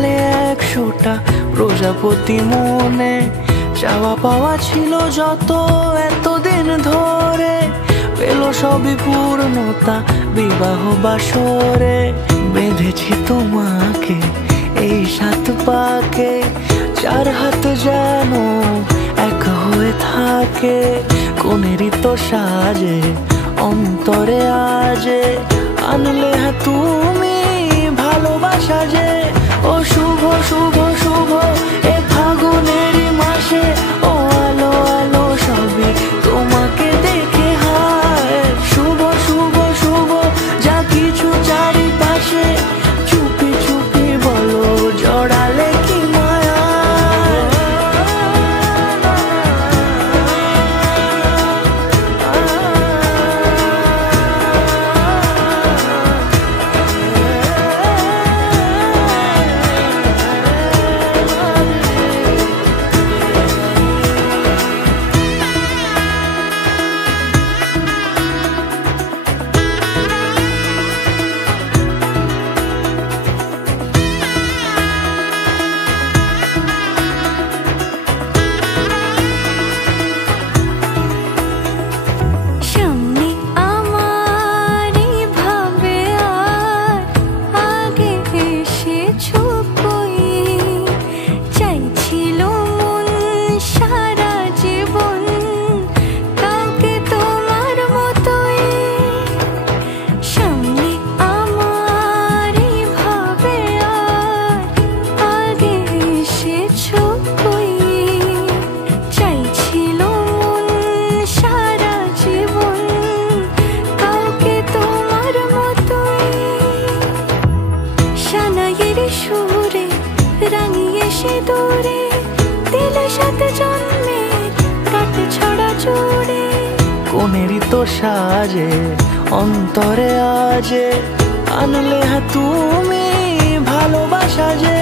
আড়ালে 100টা প্রজাপতি মনে, চাওয়া পাওয়া ছিল যত এতদিন ধরে, পেল সবই পূর্ণতা বিবাহ বাসরে। বেঁধেছি তোমাকে এই 7 পাকে, 4 হাত যেন এক হয়ে থাকে। কোনেরই তো সাজে অন্তরে আজে, আনলে তুমি ভালোবাসা যে। ও শুভ শুভ শুভ এ ফাগুনেরই মাসে, ও আলো আলো সবই তোমাকে দেখে হায়। শুভ শুভ শুভ যা কিছু চারিপাশে, চুপি চুপি বলো জড়ালে কি মায়া। কোনেরই তো সাজে অন্তরে আজে, আনলে তুমি ভালোবাসা যে।